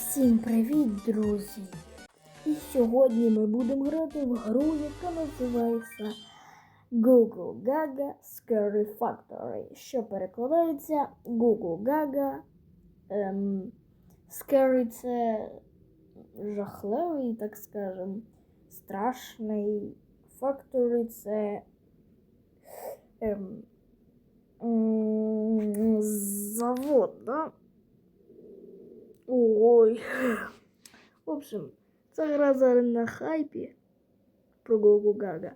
Всім привіт, друзі! І сьогодні ми будемо грати в гру, яка називається Google Gaga Scary Factory, що перекладається Google Gaga. Ем, scary це жахливий, так скажем, страшний. Factory це ем, завод, да? Ой. В общем, ця гра зараз на хайпі про Гогу Гага.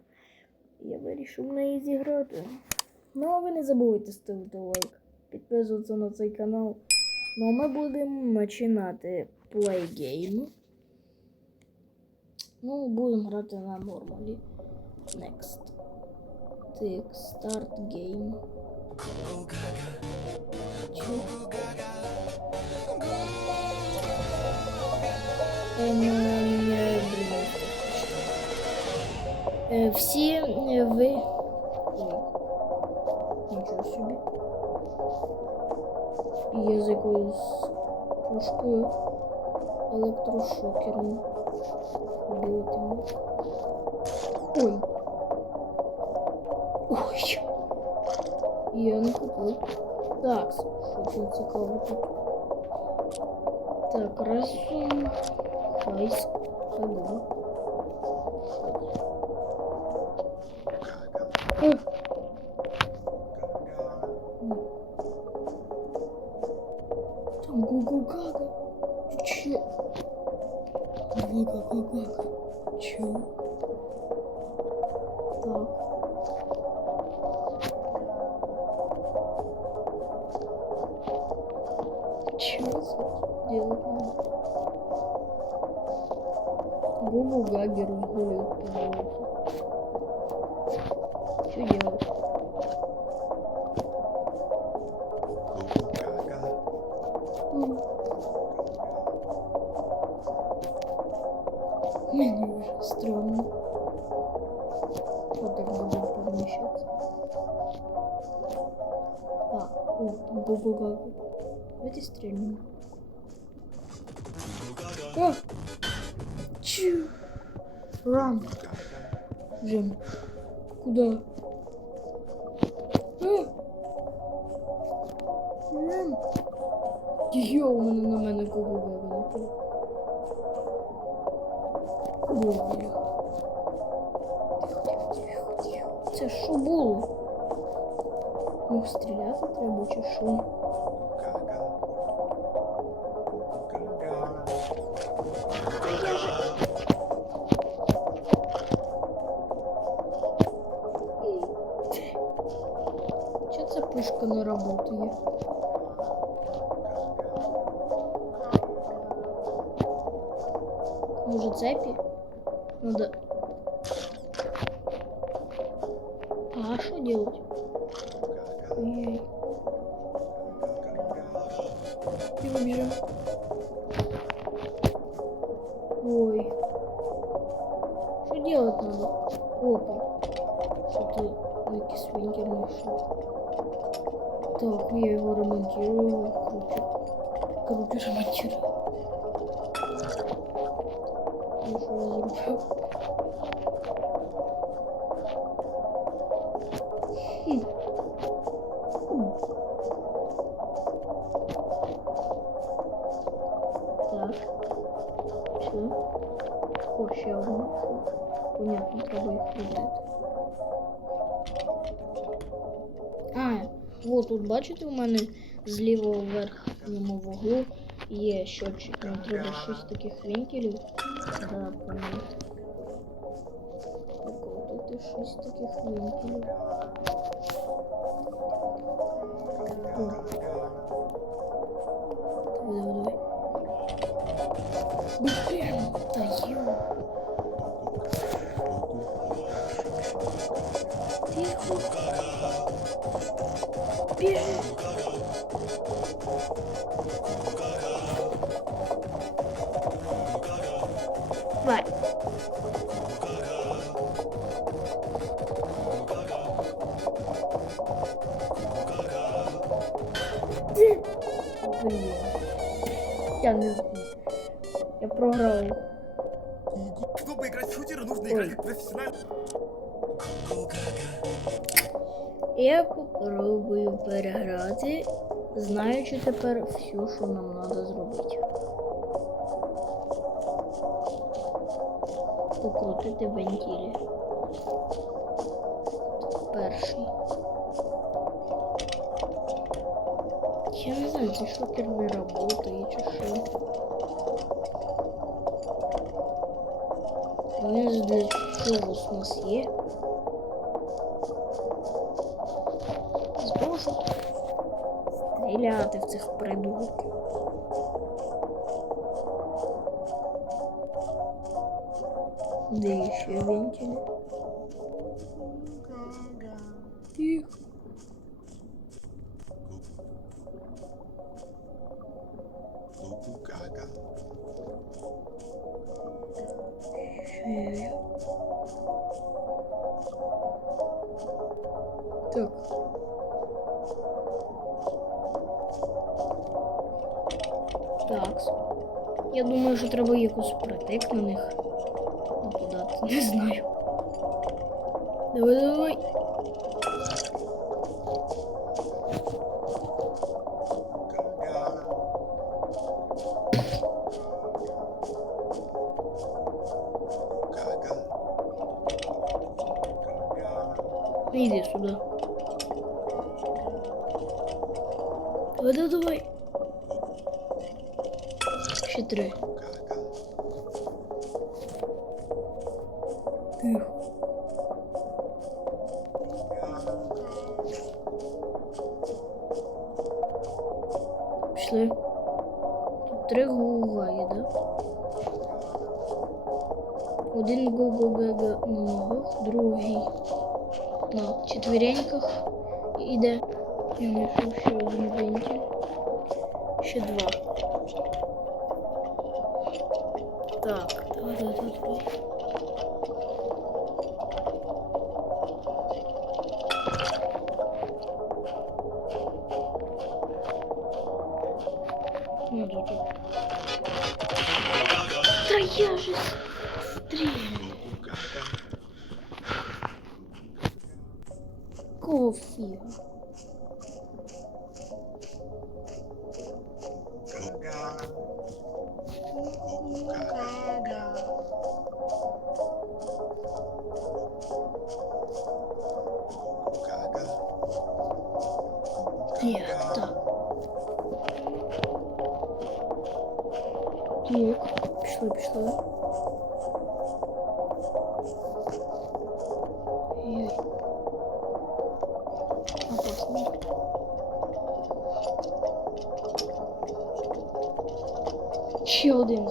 Я вирішив в неї зіграти. Ну, а ви не забувайте ставити лайк, підписуватися на цей канал. Ну, а ми будемо починати плейгейм. Ну, будемо грати на нормалі. Next. Так, старт гейм. Чого? Ем, е, блін, е, Всі е, ви. Ой. Нічого собі. І Я з якоюсь пушкою електрошокером. Б'ютиму. Ой. Ой. Я не купив. Так, що тут цікаво тут. Так, раз. Е. Ні. Там Гугу Гага. Че? Гага Гага. Че? Так. Гугу Гаги разгуливают по улице. Что делать? Мне уже странно. Вот так будем перемещаться. Так, о, Гага. Давайте стрельнем. О! Чу! Ран! Джим. Куда? А! Йо, у мене на мене. Тихо, тихо, тихо. Це що було? Ну, стріляти треба чи що? Чого ця пушка не работає? Може цепі? Надо... А что делать? Ой-ой. Ты Так, я его ремонтирую. Круче. Круче ремонтирую. Хм. Тут бачите, у мене зліва в верхньому вуглу є щотчик. Нам треба шість таких вінкелів. Да, поміть. Покрутити 6 таких вінкелів. О. Біжи. Давай. Блин. Я не. Я програв. Чтобы играть в шутеры, нужно Ой. играть профессионально. Я попробую переграти, знаючи тепер все, що нам треба зробити. Покрутити вентилі. Перший. Я не знаю, цей шокер не працює чи що. Він ж для чогось у нас є. Зможу стріляти в цих придурків. Де ще вентилі? Тихо. Ще. Так. Так. Я думаю, що треба якось притик на них. Нападати, не знаю. Давай, давай. Иди сюда. Давай, давай, давай Ще три. Тихо. Пішли. Тут три гугаї, да? Один гу-гу-га-га на ногах, другий на четвереньках іде. І знайшов ще один вентиль. Ще два. Так, давай, давай, давай, тут. тут. Да я же стреляю. Какого пішло, пішло. Ой. Опасно. Ще один.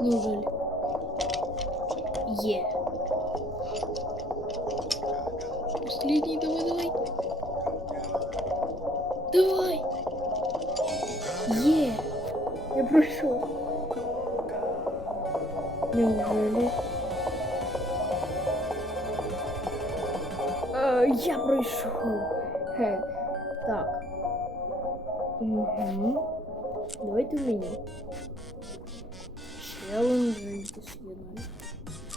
Неужели? Е. Последний, давай, давай. Давай. Е. Я прошел. Неужели? А, я пройшов. Хе. Так. Угу. Давайте мені. Челленджі якісь є навіть.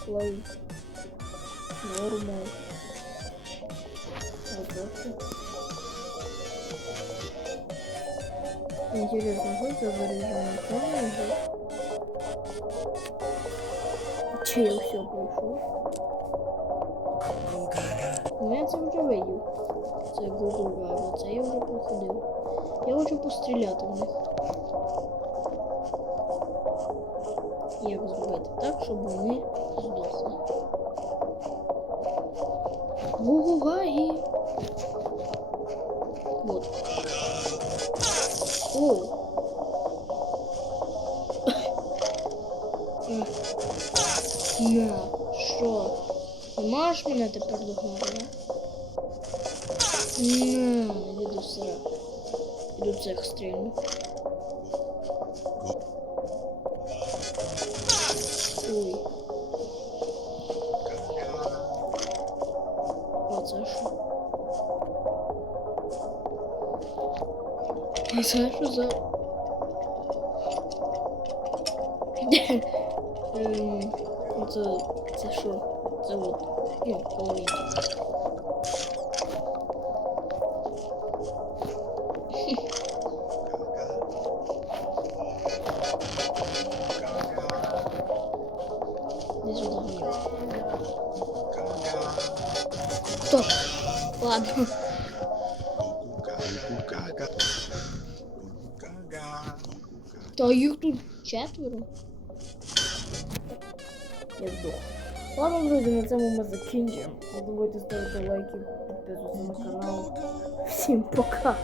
Плей. Нормал. Вот это. Интересно, что это за режим челленджа? Чи я все пройшов? Ну я це вже видів. Це Google Gaga, це я вже проходив. Я хочу постріляти в них. зробити так, щоб вони здохли. Гу-гу-га і... Вот. О. На, що? Маєш мене тепер догнати, На, іду сра. Іду цех стрільну. Це що за... Це, це що? Це от, ну? Хто? Ладно. Та їх тут четверо. Я здох. Ладно, друзі, на цьому ми закінчуємо. Не забудьте ставити лайки, підписуватися на канал. Всім пока.